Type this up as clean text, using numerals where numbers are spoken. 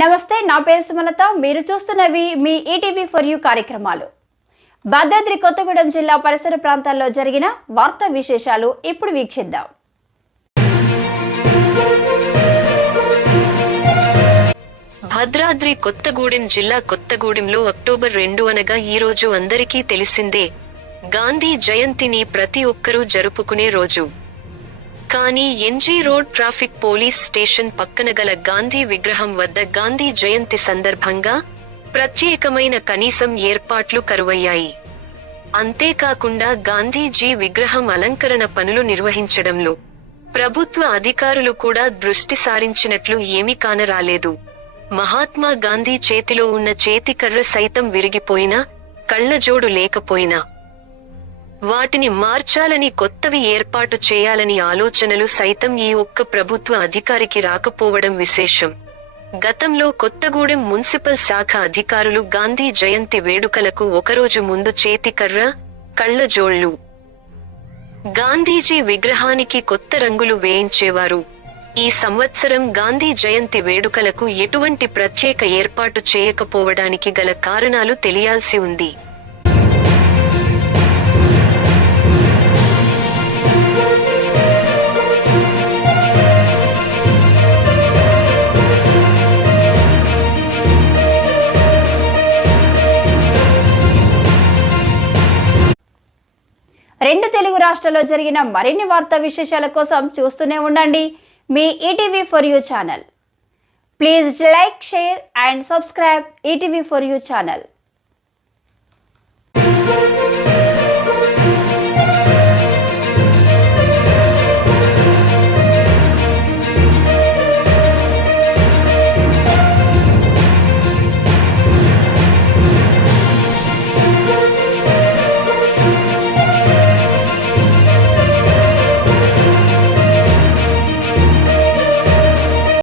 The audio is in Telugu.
నమస్తే, నా పేరు సుమలత. మీరు చూస్తున్నవి మీ ఈటీవీ ఫర్ యూ కార్యక్రమాలు. భద్రాద్రి కొత్తగూడెం జిల్లా పరిసర ప్రాంతాల్లో జరిగిన వార్తా విశేషాలు ఇప్పుడు వీక్షిద్దాం. భద్రాద్రి కొత్తగూడెం జిల్లా కొత్తగూడెంలో అక్టోబర్ 2 అనగా ఈ రోజు అందరికీ తెలిసిందే. గాంధీ జయంతిని ప్రతి ఒక్కరూ జరుపుకునే రోజు. కానీ NG road traffic police station పక్కన గల గాంధీ విగ్రహం వద్ద గాంధీ జయంతి సందర్భంగా ప్రత్యేకమైన కనీసం ఏర్పాట్లు కరువయ్యాయి. అంతేకాకుండా గాంధీజీ విగ్రహం అలంకరణ పనులు నిర్వహించడంలో ప్రభుత్వ అధికారులు కూడా దృష్టి సారించినట్లు ఏమీ కానరాలేదు. మహాత్మా గాంధీ చేతిలో ఉన్న చేతికర్ర సైతం విరిగిపోయినా, కళ్లజోడు లేకపోయినా వాటిని మార్చాలని, కొత్తవి ఏర్పాటు చేయాలని ఆలోచనలు సైతం ఈ ఒక్క ప్రభుత్వ అధికారికి రాకపోవడం విశేషం. గతంలో కొత్తగూడెం మున్సిపల్ శాఖ అధికారులు గాంధీ జయంతి వేడుకలకు ఒకరోజు ముందు చేతికర్ర, కళ్లజోళ్లు, గాంధీజీ విగ్రహానికి కొత్త రంగులు వేయించేవారు. ఈ సంవత్సరం గాంధీ జయంతి వేడుకలకు ఎటువంటి ప్రత్యేక ఏర్పాటు చేయకపోవడానికి గల కారణాలు తెలియాల్సి ఉంది. రెండు తెలుగు రాష్ట్రాల్లో జరిగిన మరిన్ని వార్తా విశేషాల కోసం చూస్తూనే ఉండండి మీ ETV for you channel. Please like, share and subscribe ETV for you channel.